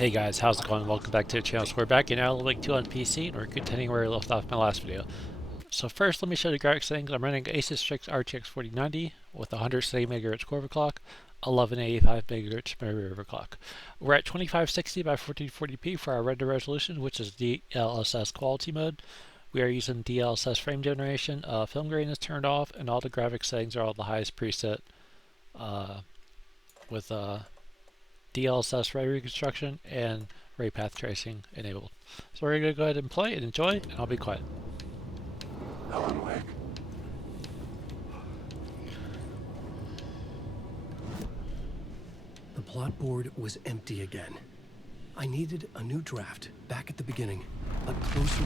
Hey guys, how's it going? Welcome back to the channel. So we're back in Alloy 2 on PC, and we're continuing where we left off in my last video. So first, let me show the graphics settings. I'm running Asus Strix RTX 4090 with 170 MHz core overclock, 1185 MHz memory overclock. We're at 2560 by 1440p for our render resolution, which is DLSS Quality mode. We are using DLSS frame generation. Film grain is turned off, and all the graphics settings are all the highest preset with DLSS ray reconstruction and ray path tracing enabled. So we're going to go ahead and play and enjoy, and I'll be quiet. Alan Wake. The plot board was empty again. I needed a new draft back at the beginning, but closer.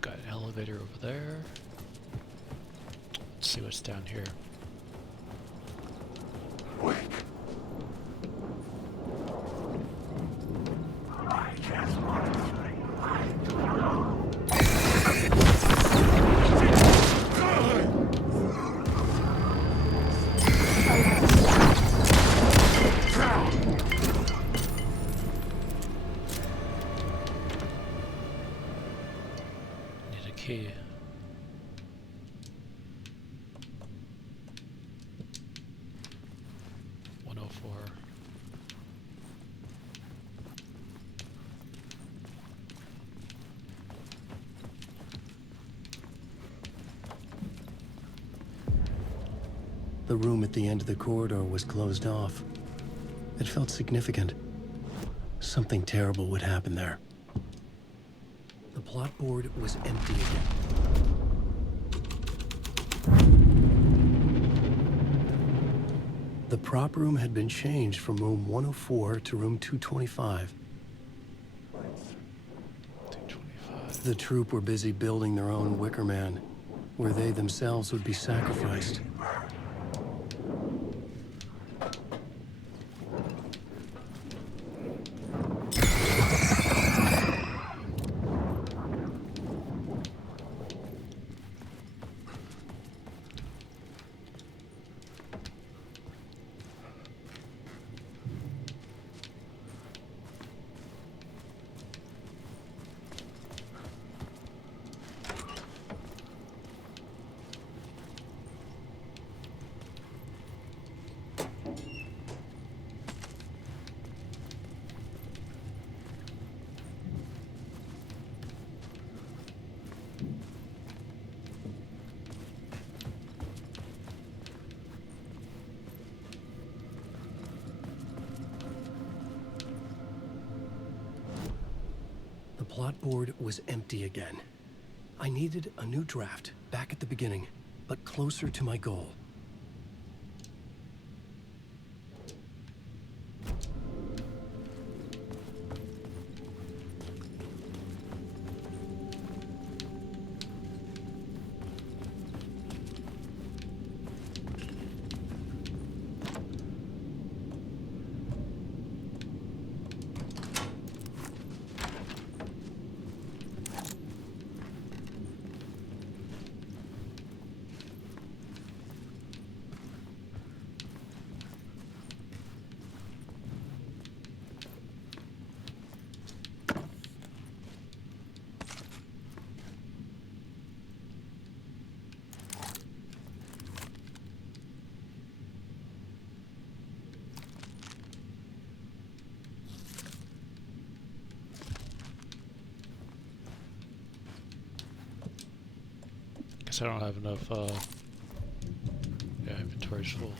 Got an elevator over there. Let's see what's down here. Wake. I just want to say I don't know. Need a key. The room at the end of the corridor was closed off. It felt significant. Something terrible would happen there. The plot board was empty again. The prop room had been changed from room 104 to room 225. 225. The troop were busy building their own Wicker Man, where they themselves would be sacrificed. The plot board was empty again. I needed a new draft back at the beginning, but closer to my goal. Guess I don't have enough, yeah, inventory's full.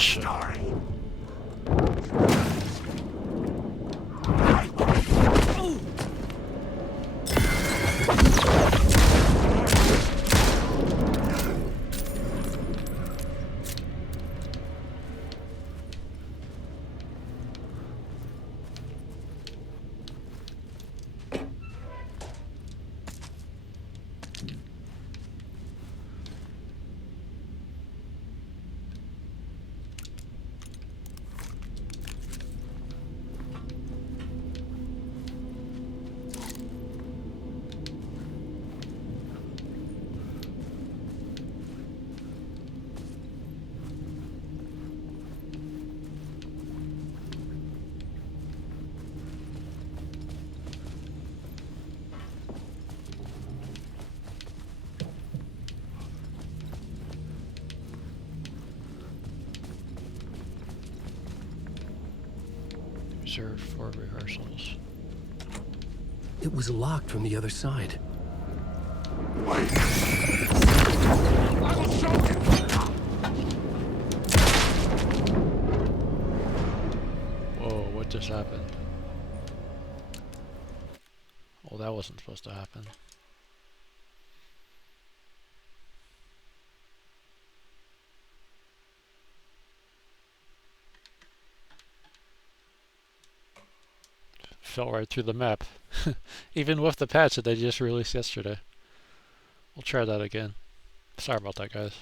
shit. story. Reserved for rehearsals. It was locked from the other side. Wait. I will show you. Whoa, what just happened? Well, that wasn't supposed to happen. Fell right through the map. Even with the patch that they just released yesterday. We'll try that again. Sorry about that, guys.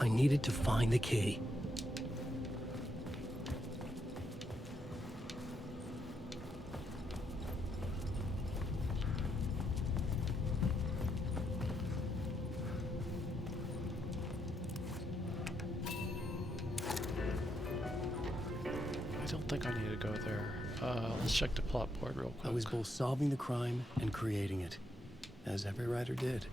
I needed to find the key. I don't think I need to go there. Let's check the plot board real quick. I was both solving the crime and creating it, as every writer did.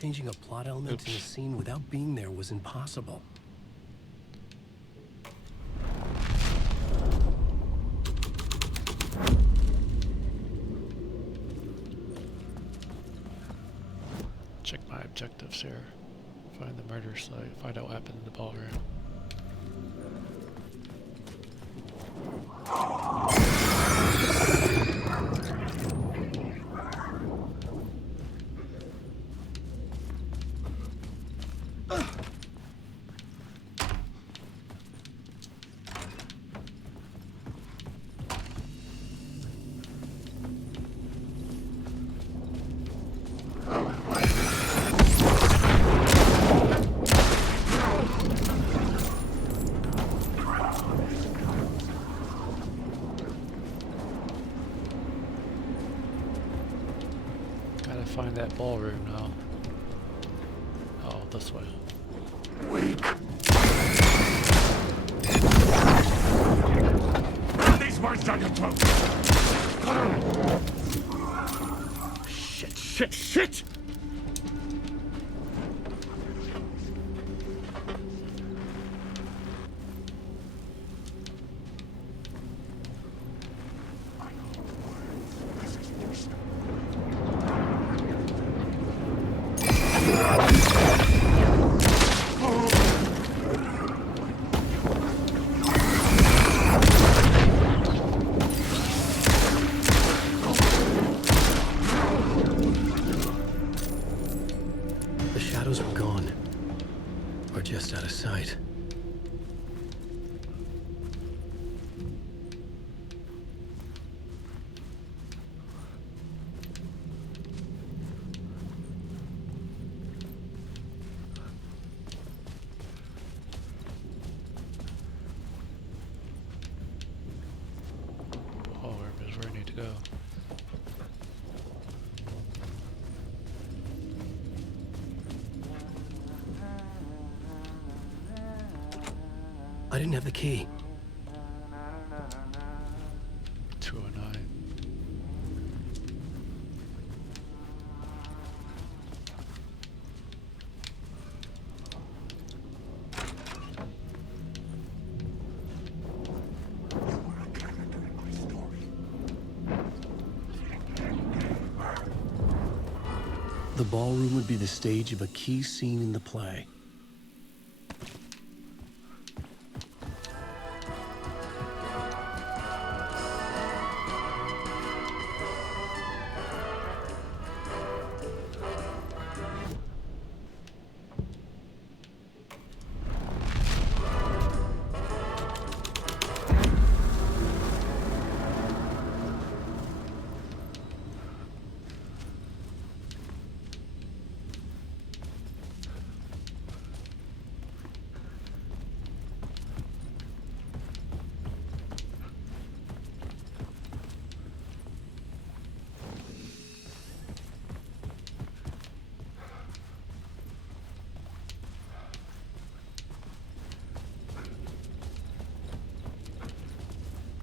Changing a plot element in a scene without being there was impossible. Check my objectives here. Find the murder site. Find out what happened in the ballroom. Find that ballroom now. Oh, this way. Weak. These words down your throat. Shit! Oh. go. I didn't have the key. 209. The ballroom would be the stage of a key scene in the play.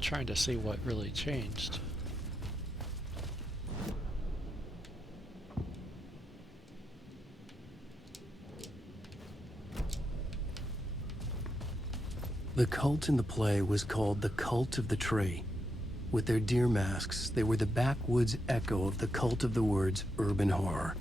Trying to see what really changed. The cult in the play was called the Cult of the Tree. With their deer masks, they were the backwoods echo of the cult of the words urban horror.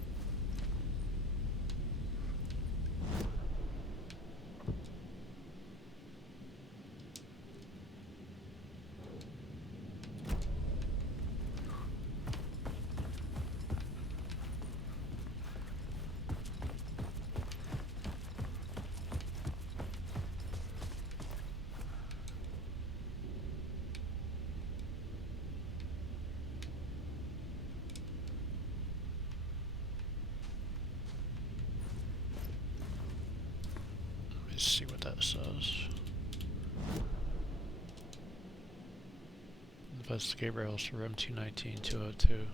Let's see what that says. Investigate rails to room 219-202.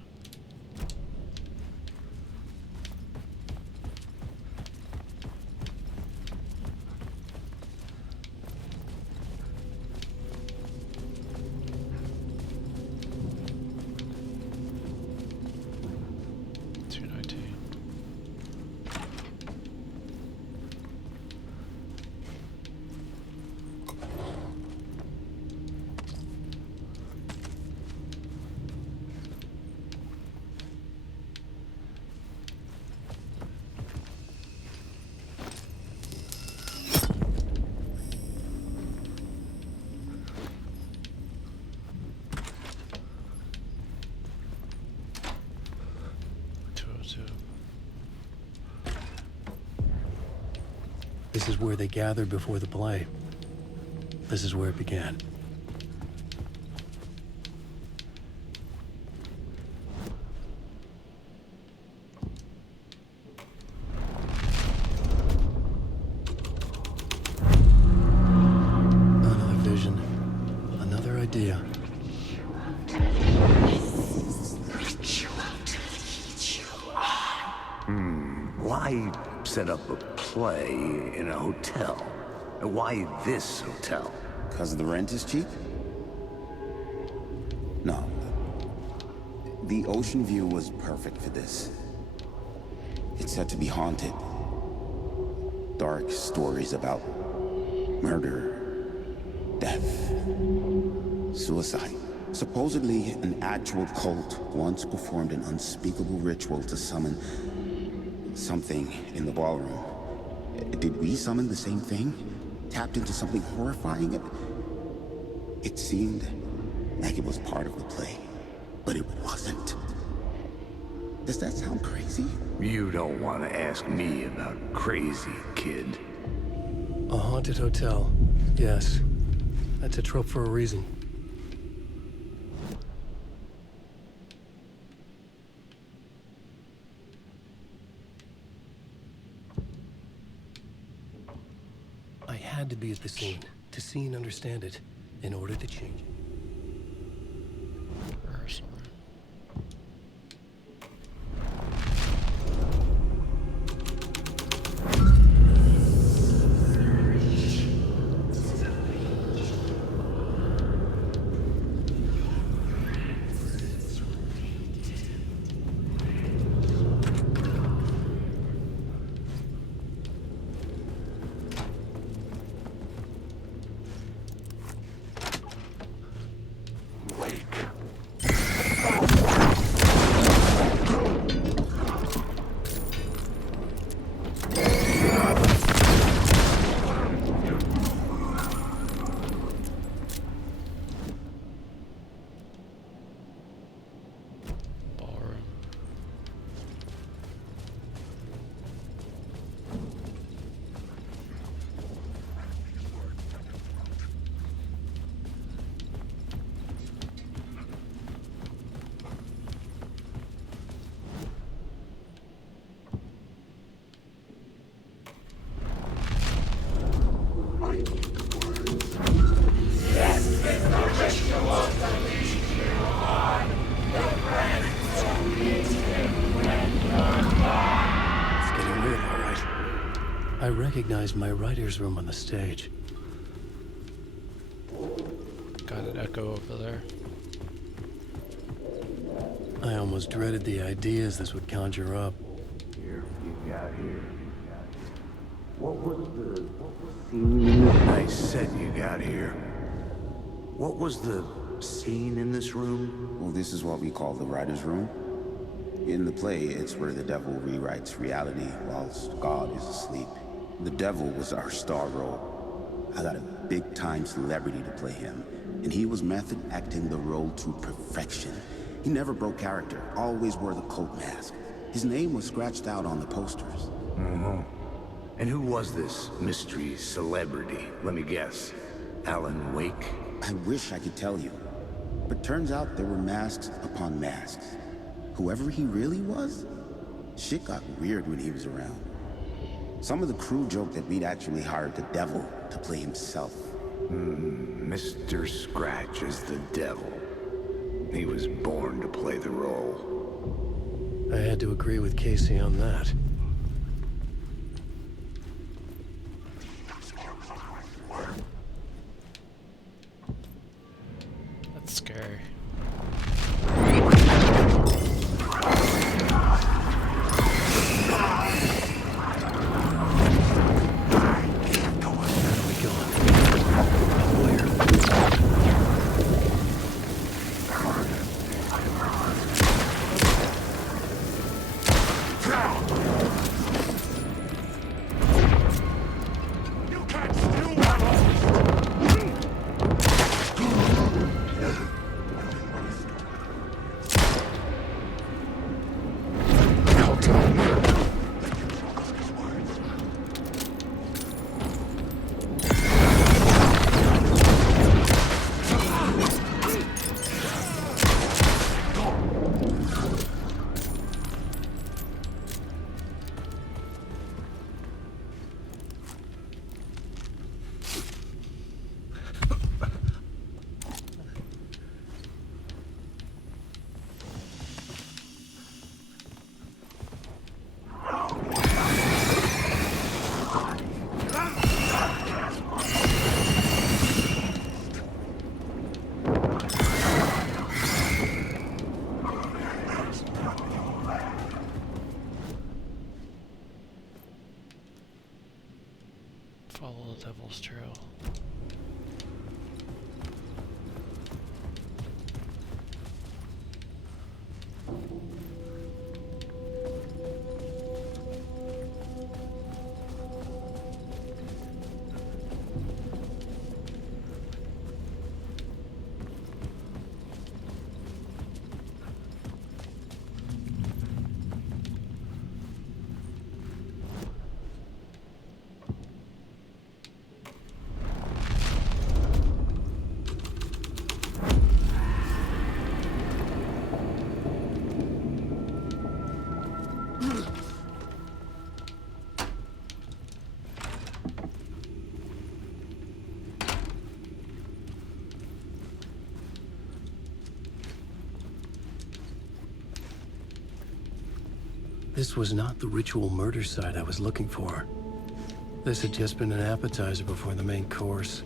This is where they gathered before the play. This is where it began. Another vision, another idea. Why set up a play in a hotel? Why this hotel? Because the rent is cheap? No. The ocean view was perfect for this. It's said to be haunted. Dark stories about murder, death, suicide. Supposedly, an actual cult once performed an unspeakable ritual to summon something in the ballroom. Did we summon the same thing? Tapped into something horrifying? It seemed like it was part of the play, but it wasn't. Does that sound crazy? You don't want to ask me about crazy, kid. A haunted hotel. Yes. That's a trope for a reason. I had to be at the scene, to see and understand it, in order to change it. Rehearsal. I recognized my writer's room on the stage. Got an echo over there. I almost dreaded the ideas this would conjure up. Here, you got here. What was the scene? Nice set you got here. What was the scene in this room? Well, this is what we call the writer's room. In the play, it's where the devil rewrites reality whilst God is asleep. The devil was our star role. I got a big-time celebrity to play him, and he was method acting the role to perfection. He never broke character, always wore the cult mask. His name was scratched out on the posters. And who was this mystery celebrity? Let me guess. Alan Wake? I wish I could tell you, but turns out there were masks upon masks. Whoever he really was, shit got weird when he was around. Some of the crew joked that we'd actually hired the devil to play himself. Mr. Scratch is the devil. He was born to play the role. I had to agree with Casey on that. That's scary. Follow the devil's trail. This was not the ritual murder site I was looking for. This had just been an appetizer before the main course.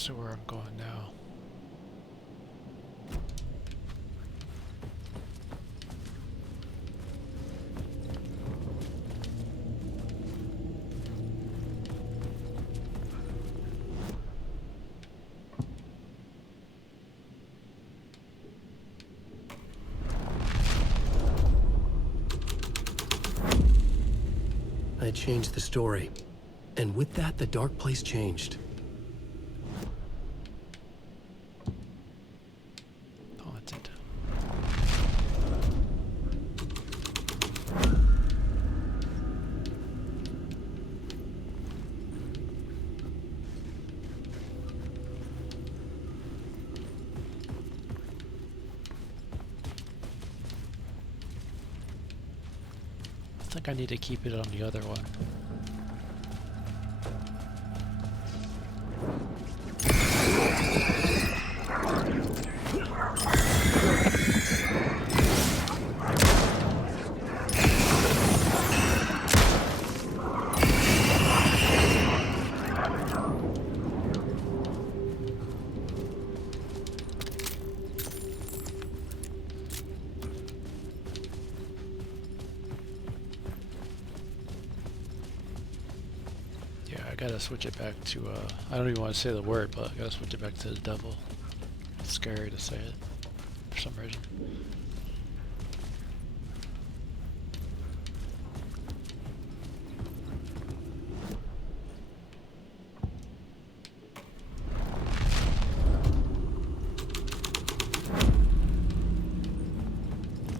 see where I'm going now. I changed the story. And with that, the dark place changed. Haunted. I think I need to keep it on the other one. I gotta switch it back to, I don't even want to say the word, but I gotta switch it back to the devil. It's scary to say it, for some reason.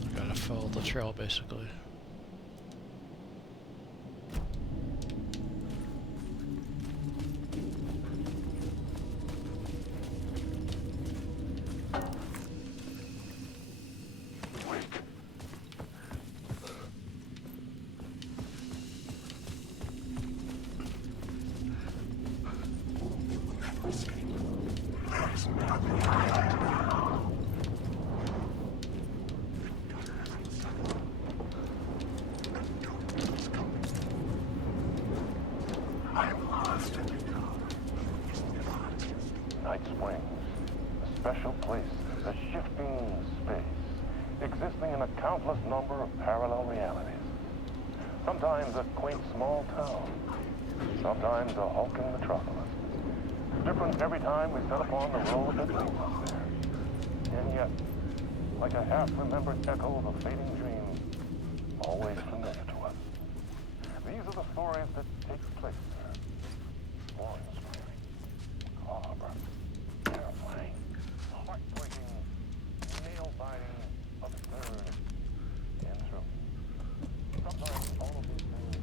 I gotta follow the trail, basically. Special place, a shifting space, existing in a countless number of parallel realities. Sometimes a quaint small town, sometimes a hulking metropolis. Different every time we set upon the road that leads us there. And yet, like a half-remembered echo of a fading dream, always familiar to us. These are the stories that take place there. Awe-inspiring, harbor, terrifying, heartbreaking, nail-biting, absurd, and true. Sometimes all of these things.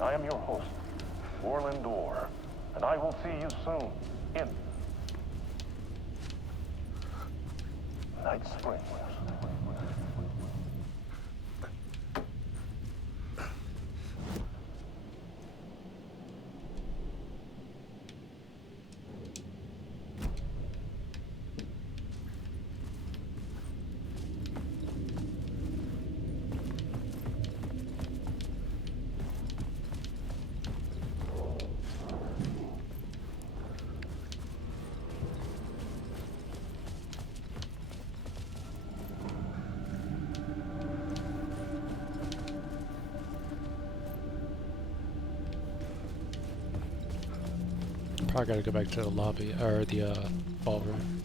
I am your host, Orland Orr, and I will see you soon in Night Springs. Probably gotta go back to the lobby, or the ballroom.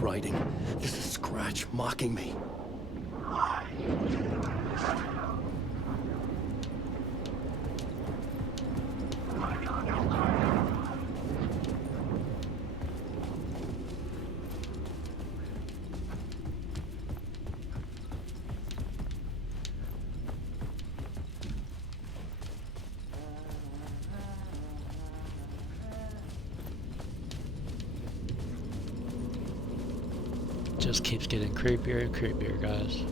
writing. This is Scratch mocking me. Just keeps getting creepier and creepier, guys.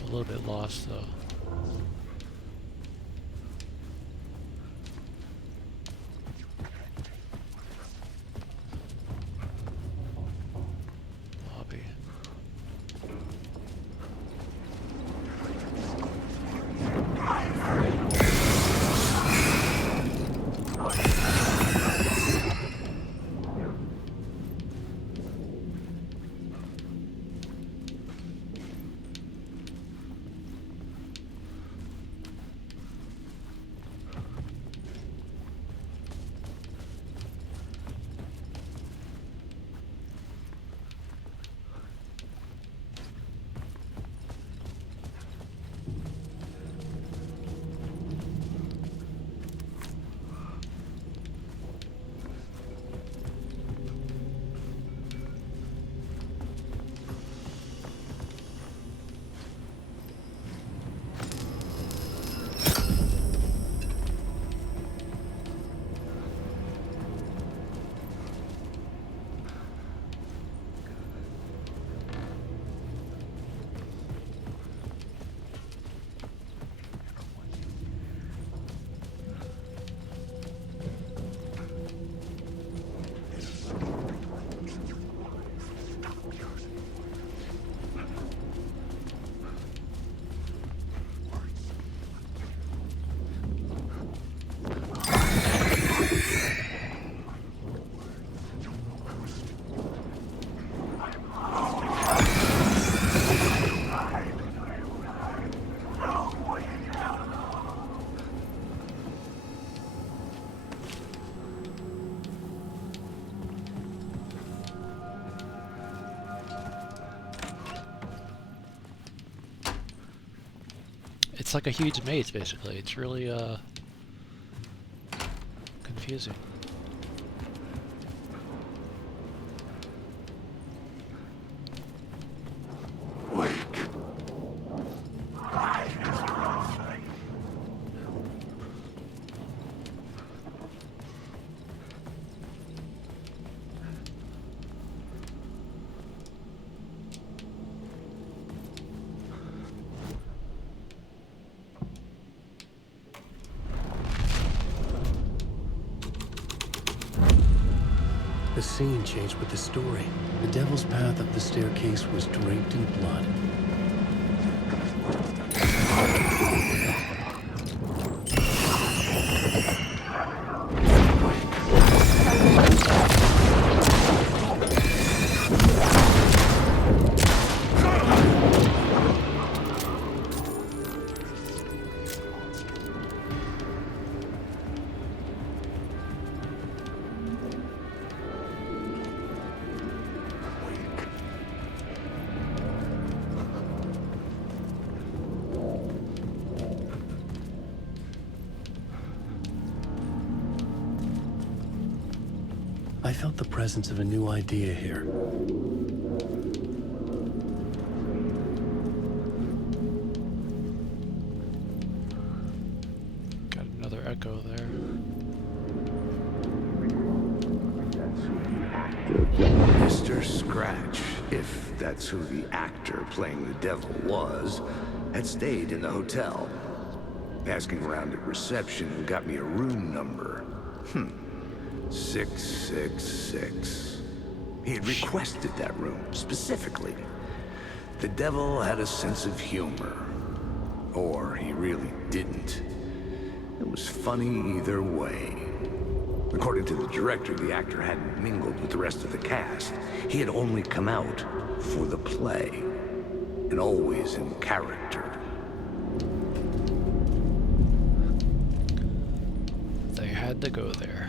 A little bit lost though. It's like a huge maze, basically. It's really, confusing. The scene changed with the story. The devil's path up the staircase was draped in blood. I felt the presence of a new idea here. Got another echo there. Mr. Scratch, if that's who the actor playing the devil was, had stayed in the hotel. Asking around at reception got me a room number. 666. He had requested that room, specifically. The devil had a sense of humor. Or he really didn't. It was funny either way. According to the director, the actor hadn't mingled with the rest of the cast. He had only come out for the play, and always in character. They had to go there.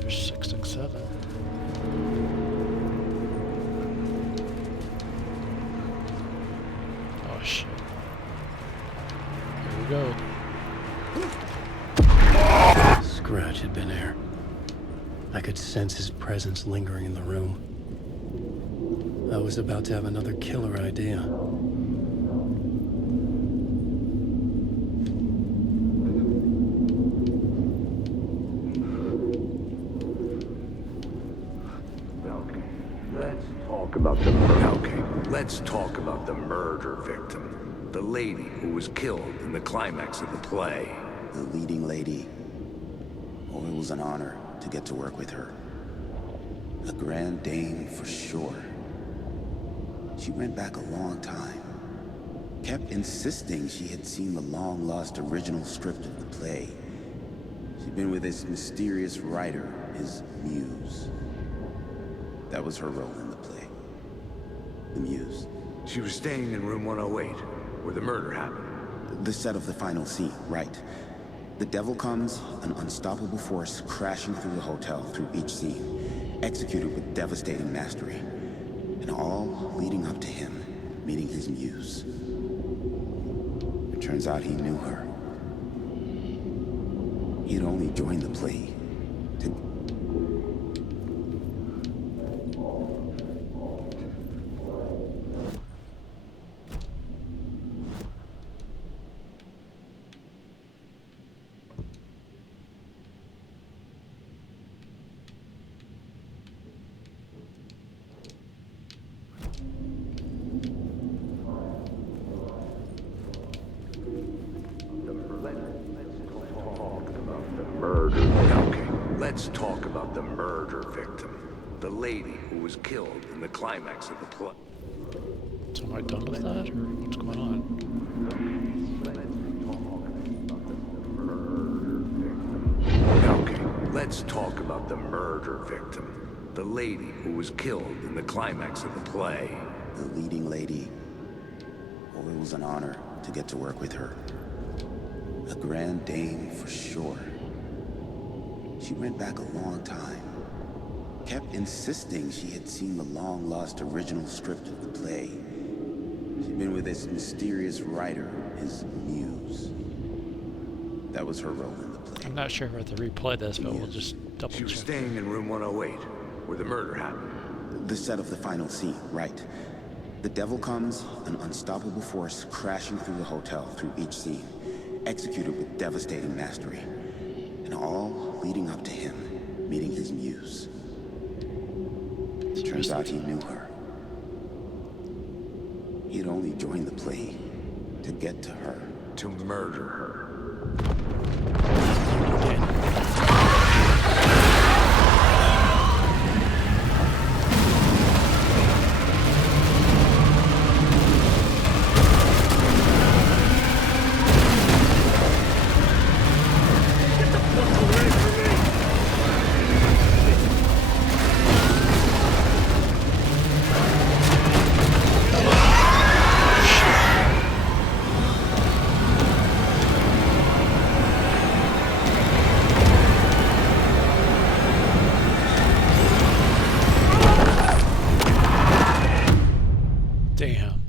There's 667. Oh shit. Here we go. Scratch had been there. I could sense his presence lingering in the room. I was about to have another killer idea. Let's talk about the murder victim. The lady who was killed in the climax of the play. The leading lady. Oh, it was an honor to get to work with her. A grand dame for sure. She went back a long time. Kept insisting she had seen the long-lost original script of the play. She'd been with this mysterious writer, his muse. That was her role in the play. The muse. She was staying in room 108, where the murder happened. The set of the final scene, right. The devil comes, an unstoppable force crashing through the hotel through each scene, executed with devastating mastery, and all leading up to him meeting his muse. It turns out he knew her. He had only joined the play to... Let's talk about the murder victim. The lady who was killed in the climax of the play. So am I done with that, or what's going on? Okay, let's talk about the murder victim. The lady who was killed in the climax of the play. The leading lady. Oh, it was an honor to get to work with her. A grand dame for sure. She went back a long time. Kept insisting she had seen the long-lost original script of the play. She'd been with this mysterious writer, his muse. That was her role in the play. I'm not sure if I have to replay this, but we'll just double check. She was staying in room 108, where the murder happened. The set of the final scene, right. The devil comes, an unstoppable force crashing through the hotel through each scene, executed with devastating mastery, and all leading up to him meeting his muse. It turns out he knew her. He had only joined the play to get to her. To murder her. Damn.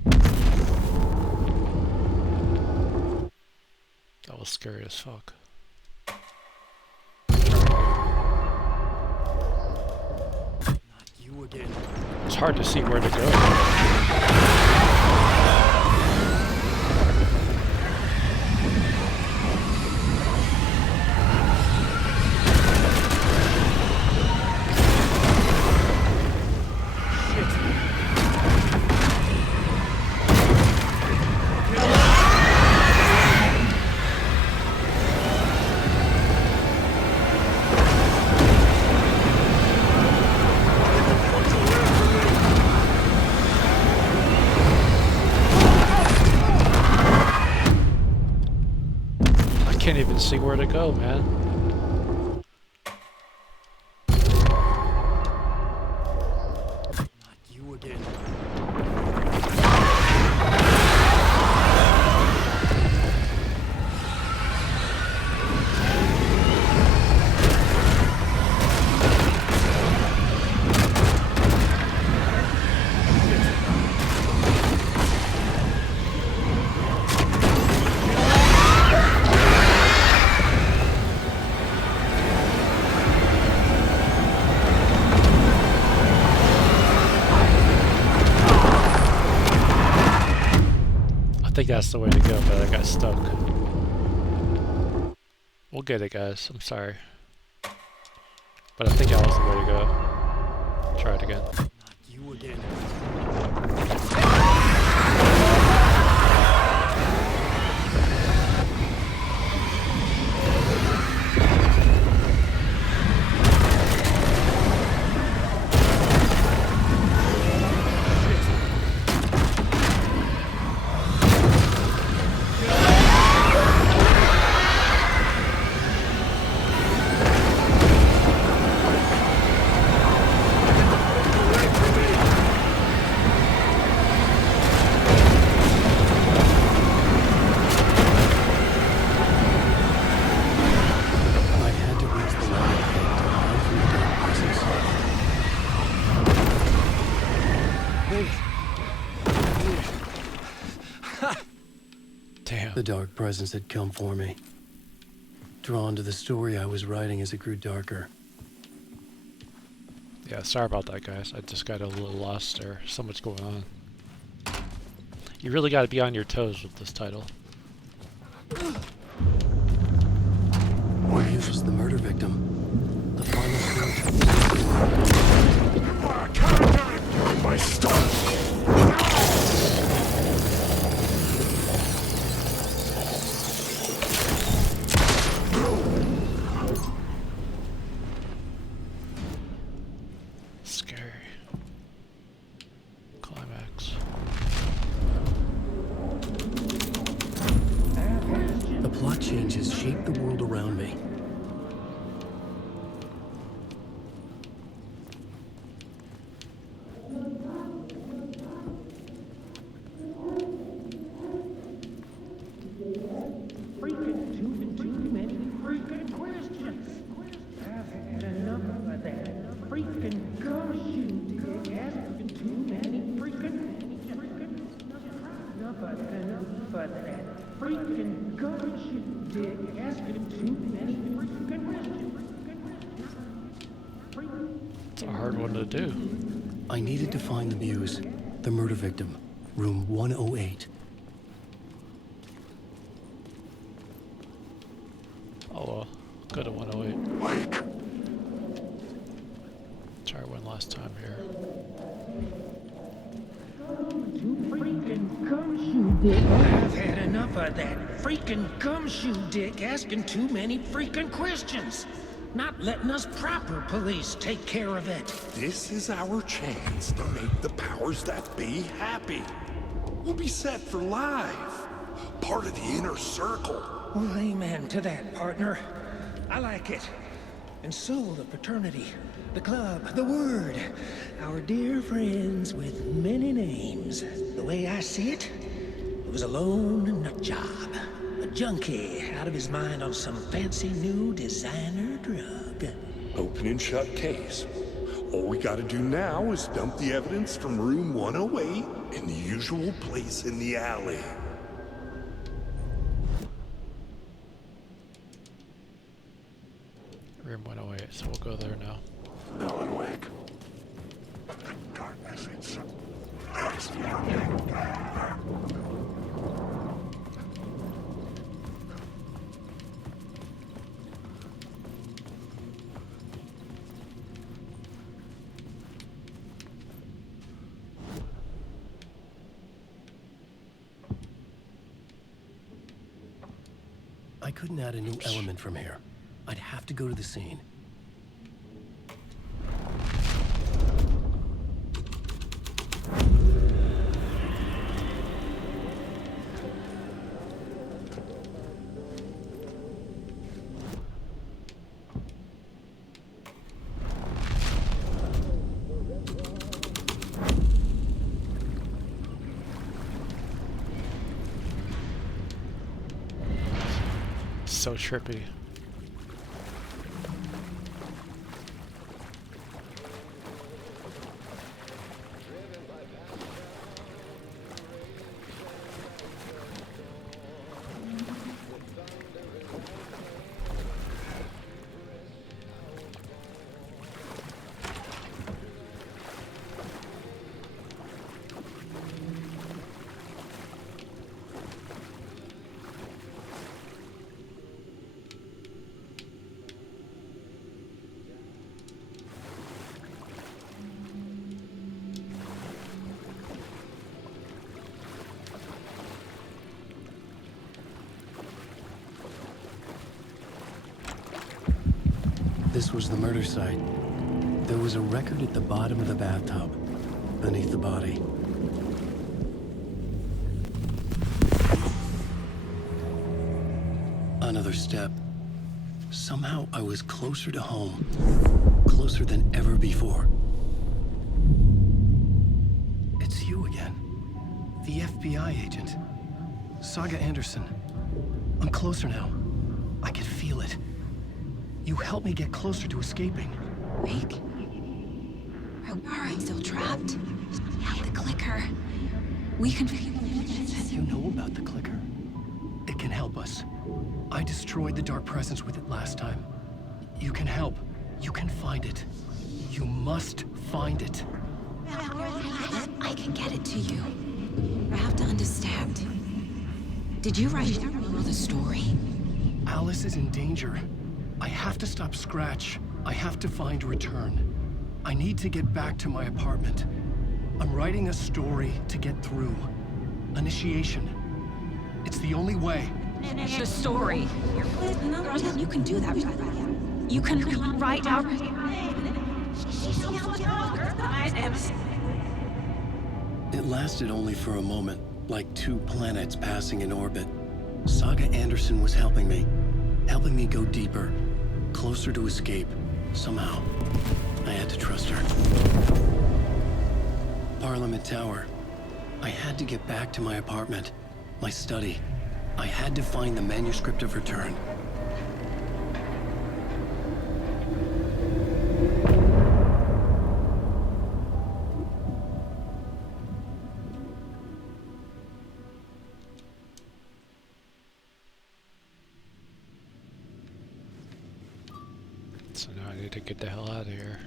That was scary as fuck. Not you again. It's hard to see where to go. see where to go, man. Not you again. I think that's the way to go, but I got stuck. We'll get it, guys. I'm sorry. But I think that was the way to go. Try it again. Not you again. I had to reach the light to hide from the dark presence. Damn. The dark presence had come for me. Drawn to the story I was writing as it grew darker. Yeah, sorry about that, guys. I just got a little lost there. So much going on. You really got to be on your toes with this title. This was the murder victim. The final stage. My stuff! Scary. Climax. The plot changes shaped the world around me. Too many freaking questions. I've had enough of that. Freaking gosh, you dick. Asking too many freaking enough of that. Freaking gosh, you dick. Asking too many freaking questions. It's a hard one to do. I needed to find the muse, the murder victim, room 108. Oh well, go to 108. Try one last time here. Freaking gumshoe dick. I've had enough of that. Freaking gumshoe dick asking too many freaking questions. Not letting us proper police take care of it. This is our chance to make the powers that be happy. We'll be set for life. Part of the inner circle. Well, amen to that, partner. I like it. And so the fraternity, the club, the word. Our dear friends with many names. The way I see it, it was a lone nut job. A junkie out of his mind on some fancy new designer drug. Open and shut case. All we gotta do now is dump the evidence from room 108 in the usual place in the alley. Room 108, so we'll go there now. Alan Wake. Darkness itself. I couldn't add a new element from here. I'd have to go to the scene. so trippy. This was the murder site. There was a record at the bottom of the bathtub, beneath the body. Another step. Somehow I was closer to home. Closer than ever before. It's you again. The FBI agent. Saga Anderson. I'm closer now. I can feel it. You helped me get closer to escaping. Rick? Are I still trapped? The clicker. We can... You know about the clicker? It can help us. I destroyed the dark presence with it last time. You can help. You can find it. You must find it. I can get it to you. I have to understand. Did you write the story? Alice is in danger. I have to stop Scratch. I have to find Return. I need to get back to my apartment. I'm writing a story to get through. Initiation. It's the only way. The story. You can do that. You can write out... It lasted only for a moment, like two planets passing in orbit. Saga Anderson was helping me go deeper, closer to escape. Somehow, I had to trust her. Parliament Tower. I had to get back to my apartment, my study. I had to find the manuscript of Return. So now I need to get the hell out of here.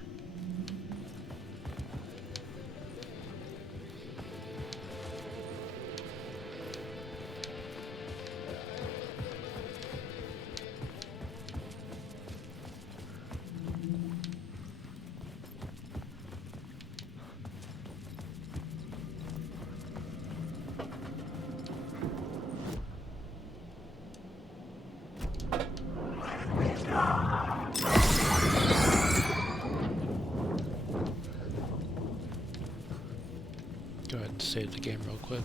Go ahead and save the game real quick.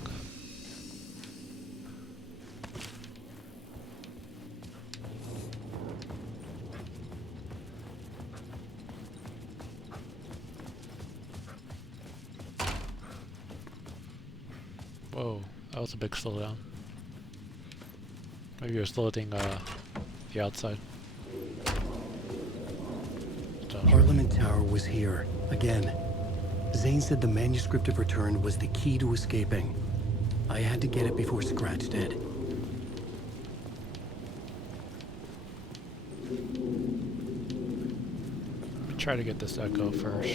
Whoa, that was a big slowdown. Maybe you're loading the outside. Parliament Tower was here, again. Zane said the manuscript of Return was the key to escaping. I had to get it before Scratch did. Let me try to get this echo first.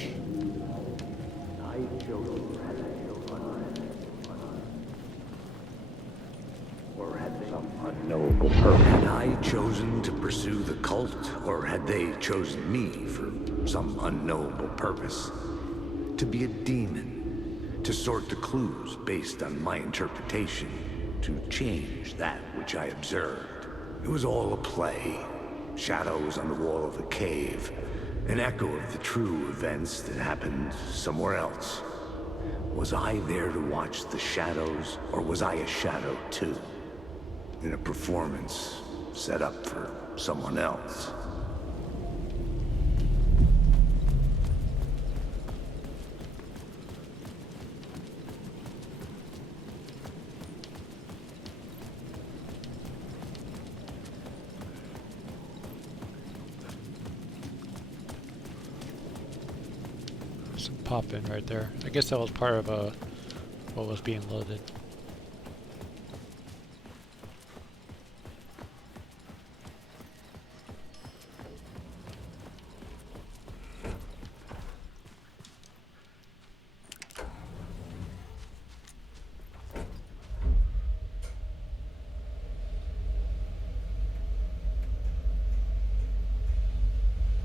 Unknowable purpose. Had I chosen to pursue the cult, or had they chosen me for some unknowable purpose? To be a demon, to sort the clues based on my interpretation, to change that which I observed. It was all a play. Shadows on the wall of the cave, an echo of the true events that happened somewhere else. Was I there to watch the shadows, or was I a shadow too? In a performance set up for someone else. some pop in right there. I guess that was part of what was being loaded.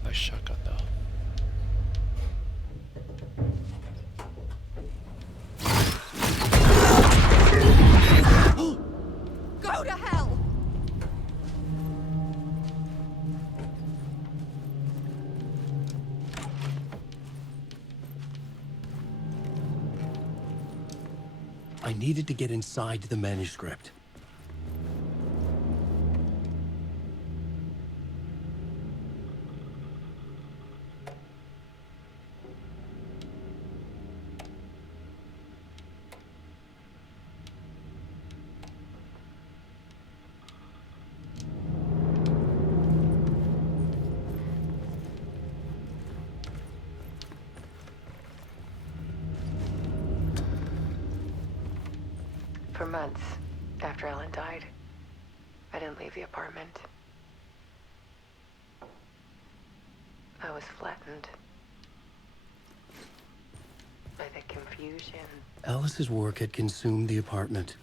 Nice shotgun though. Go to hell! I needed to get inside the manuscript. For months after Ellen died, I didn't leave the apartment. I was flattened by the confusion. Alice's work had consumed the apartment.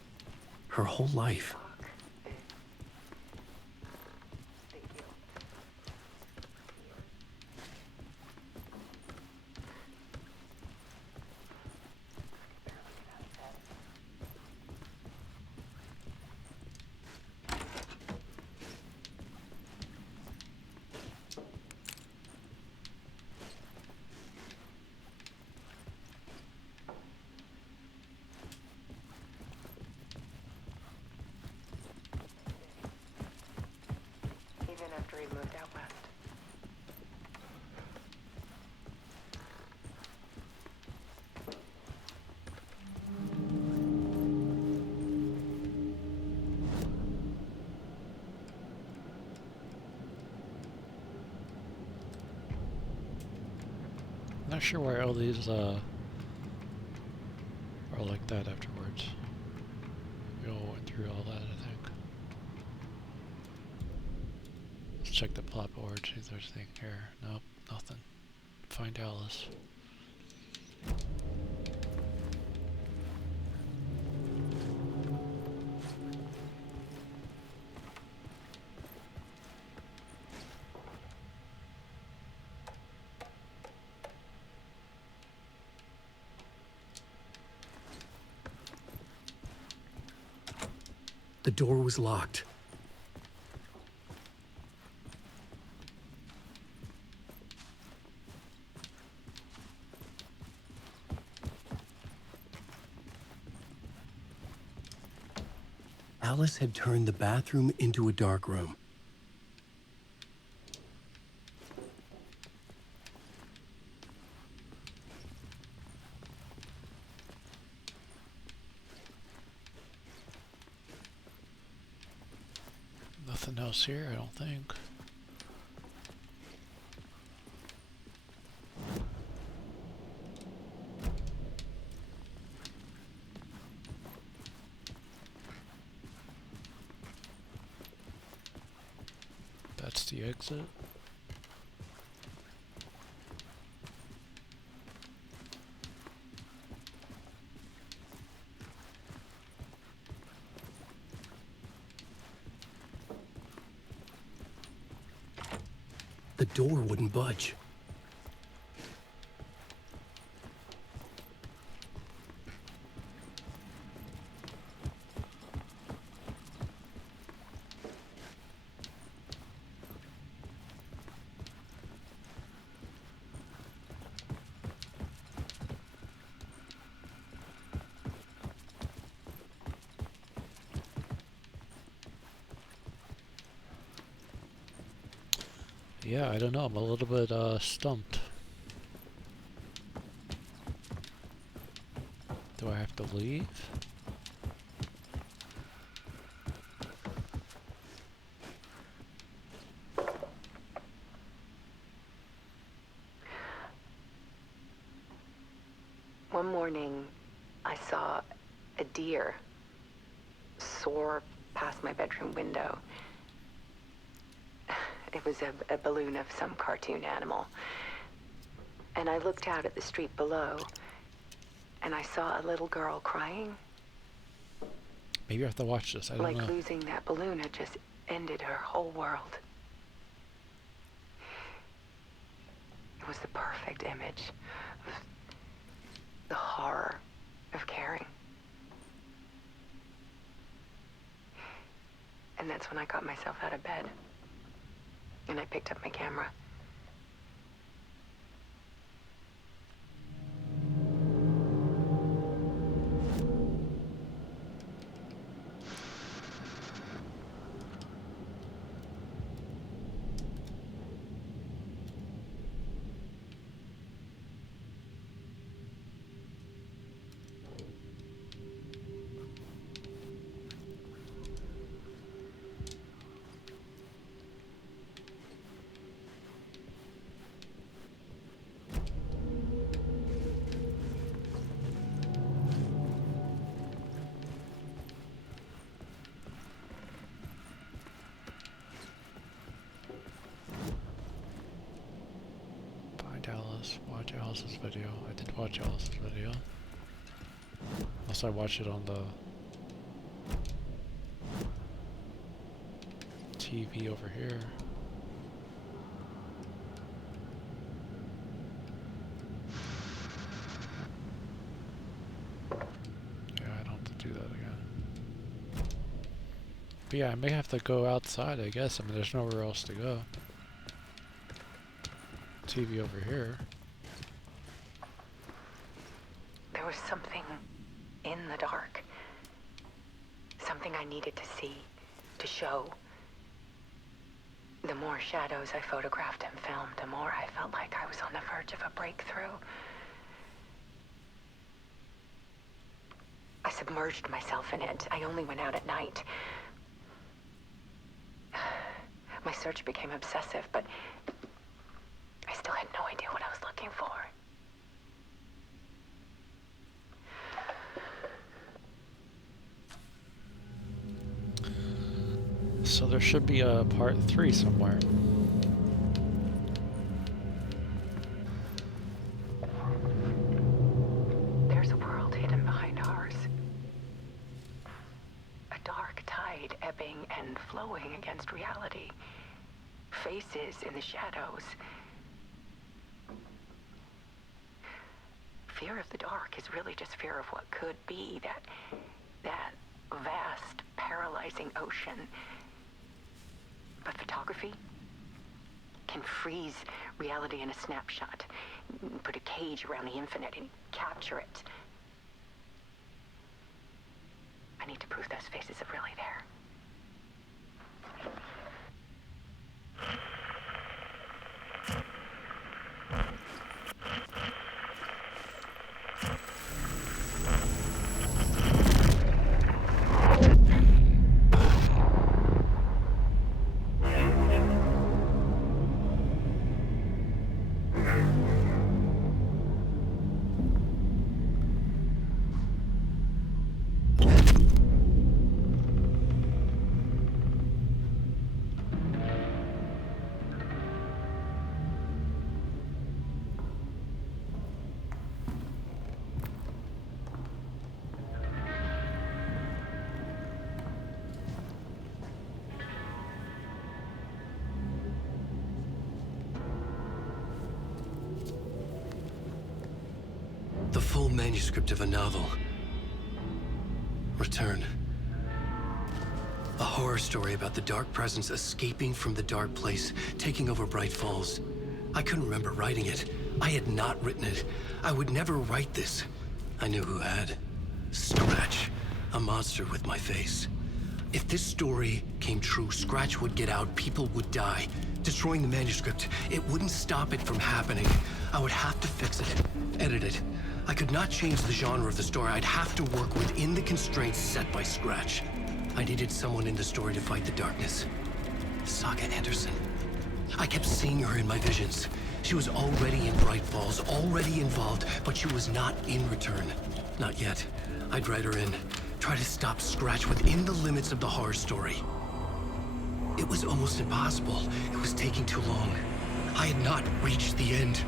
Her whole life. The guilt. Even after he moved out west. Not sure why all these are like that afterwards. We all went through all that, I think. Let's check the plot board, see if there's anything here. Nope, nothing. Find Alice. The door was locked. Alice had turned the bathroom into a dark room. Nothing else here, I don't think. That's the exit. The door wouldn't budge. Yeah, I don't know, I'm a little bit stumped. Do I have to leave? One morning, I saw a deer soar past my bedroom window. It was a balloon of some cartoon animal. And I looked out at the street below, and I saw a little girl crying. Maybe I have to watch this. I don't know. Like losing that balloon had just ended her whole world. It was the perfect image of the horror of caring. And that's when I got myself out of bed. And I picked up my camera. Watch Alice's video. I did watch Alice's video. Unless I watched it on the TV over here. Yeah, I don't have to do that again. But yeah, I may have to go outside, I guess. I mean, there's nowhere else to go. TV over here. There was something in the dark. Something I needed to see, to show. The more shadows I photographed and filmed, the more I felt like I was on the verge of a breakthrough. I submerged myself in it. I only went out at night. My search became obsessive, but I still had no idea what I was looking for. So there should be a part 3 somewhere. There's a world hidden behind ours. A dark tide ebbing and flowing against reality. Faces in the shadows. Fear of the dark is really just fear of what could be, that vast, paralyzing ocean. But photography can freeze reality in a snapshot, put a cage around the infinite and capture it. I need to prove those faces are really there. The full manuscript of a novel. Return. A horror story about the dark presence escaping from the dark place, taking over Bright Falls. I couldn't remember writing it. I had not written it. I would never write this. I knew who had. Scratch. A monster with my face. If this story came true, Scratch would get out, people would die. Destroying the manuscript, it wouldn't stop it from happening. I would have to fix it, edit it. I could not change the genre of the story. I'd have to work within the constraints set by Scratch. I needed someone in the story to fight the darkness. Saga Anderson. I kept seeing her in my visions. She was already in Bright Falls, already involved, but she was not in return. Not yet. I'd write her in. Try to stop Scratch within the limits of the horror story. It was almost impossible. It was taking too long. I had not reached the end.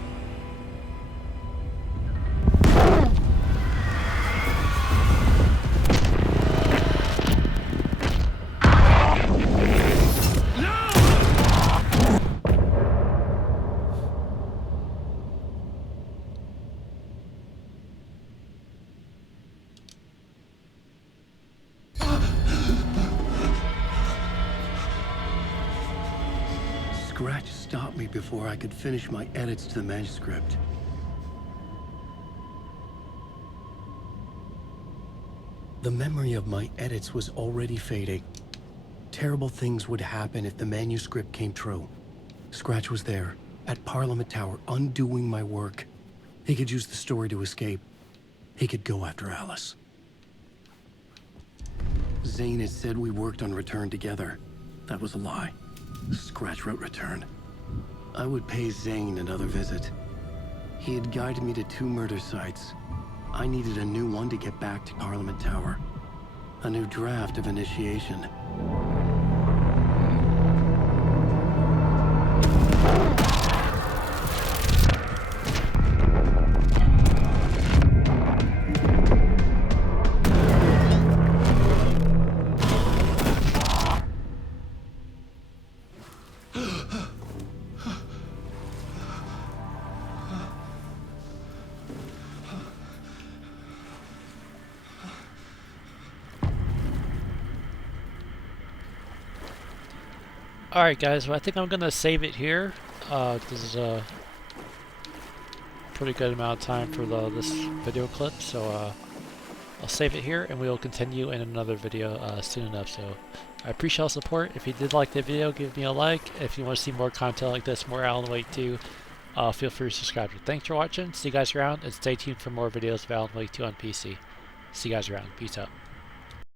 Scratch stopped me before I could finish my edits to the manuscript. The memory of my edits was already fading. Terrible things would happen if the manuscript came true. Scratch was there, at Parliament Tower, undoing my work. He could use the story to escape. He could go after Alice. Zane had said we worked on Return together. That was a lie. Scratch wrote Return. I would pay Zane another visit. He had guided me to 2 murder sites. I needed a new one to get back to Parliament Tower. A new draft of Initiation. Alright guys, well I think I'm going to save it here. This is a pretty good amount of time for this video clip, so I'll save it here and we will continue in another video soon enough. So I appreciate all the support. If you did like the video, give me a like. If you want to see more content like this, more Alan Wake 2, feel free to subscribe. Thanks for watching, see you guys around, and stay tuned for more videos of Alan Wake 2 on PC. See you guys around, peace out.